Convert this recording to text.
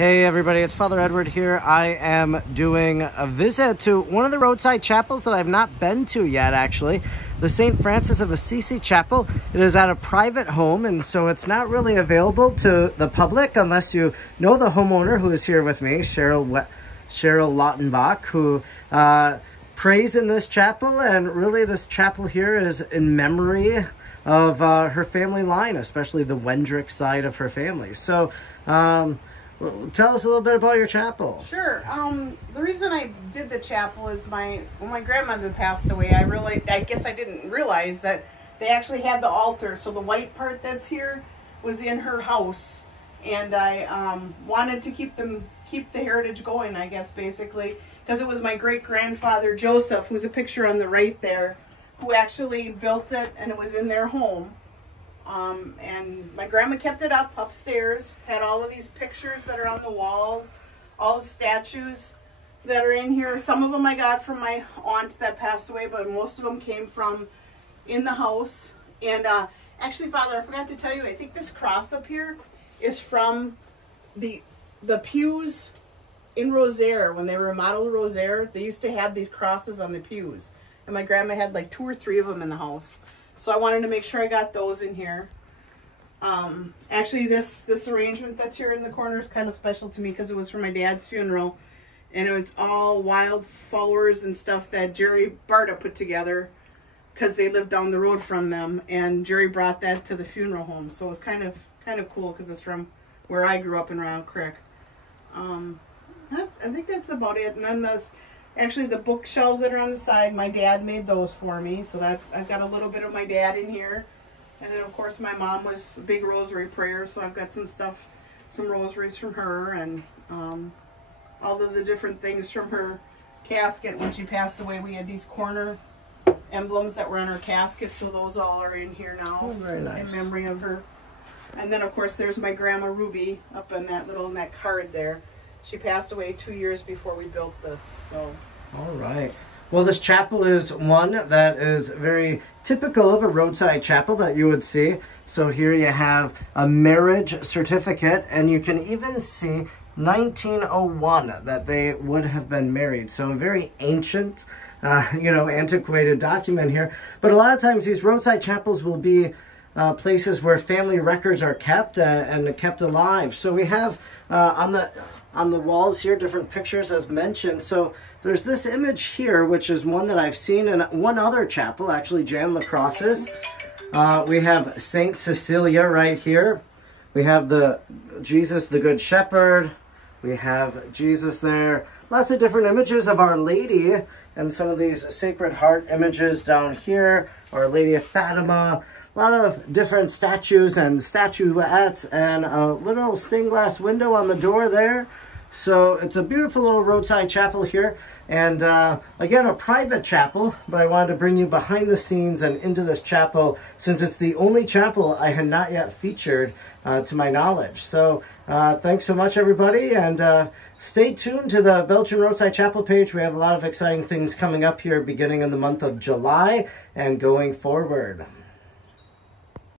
Hey everybody, it's Father Edward here. I am doing a visit to one of the roadside chapels that I've not been to yet, actually. The St. Francis of Assisi Chapel. It is at a private home, and so it's not really available to the public unless you know the homeowner who is here with me, Cheryl Lautenbach, who prays in this chapel. And really this chapel here is in memory of her family line, especially the Wendrick side of her family. So tell us a little bit about your chapel. Sure. The reason I did the chapel is when my grandmother passed away, I guess I didn't realize that they actually had the altar. So the white part that's here was in her house, and I wanted to keep the heritage going, I guess, basically, because it was my great-grandfather Joseph, who's a picture on the right there, who actually built it, and it was in their home. And my grandma kept it up upstairs, had all of these pictures that are on the walls, all the statues that are in here. Some of them I got from my aunt that passed away, but most of them came from in the house. And actually, Father, I forgot to tell you, I think this cross up here is from the pews in Rosaire. When they remodeled Rosaire, they used to have these crosses on the pews. And my grandma had like 2 or 3 of them in the house. So I wanted to make sure I got those in here. Actually, this arrangement that's here in the corner is kind of special to me because it was for my dad's funeral. And it's all wildflowers and stuff that Jerry Barta put together because they lived down the road from them. And Jerry brought that to the funeral home. So it was kind of cool because it's from where I grew up in Round Creek. I think that's about it. And then actually, the bookshelves that are on the side, my dad made those for me. So that I've got a little bit of my dad in here. And then, of course, my mom was a big rosary prayer. So I've got some rosaries from her. And all of the different things from her casket. When she passed away, we had these corner emblems that were on her casket. So those all are in here now. Oh, very nice. In memory of her. And then, of course, there's my grandma Ruby up in that card there. She passed away 2 years before we built this, so. All right. Well, this chapel is one that is very typical of a roadside chapel that you would see. So here you have a marriage certificate, and you can even see 1901 that they would have been married. So a very ancient, antiquated document here. But a lot of times these roadside chapels will be places where family records are kept and kept alive. So we have on the walls here different pictures as mentioned. So there's this image here, which is one that I've seen in one other chapel, actually Jan Lacrosse's. We have Saint Cecilia right here. We have the Jesus the Good Shepherd. We have Jesus there. Lots of different images of Our Lady and some of these Sacred Heart images down here. Our Lady of Fatima. A lot of different statues and statuettes and a little stained glass window on the door there. So it's a beautiful little roadside chapel here. And again, a private chapel, but I wanted to bring you behind the scenes and into this chapel since it's the only chapel I had not yet featured to my knowledge. So thanks so much, everybody. And stay tuned to the Belgian Roadside Chapel page. We have a lot of exciting things coming up here beginning in the month of July and going forward.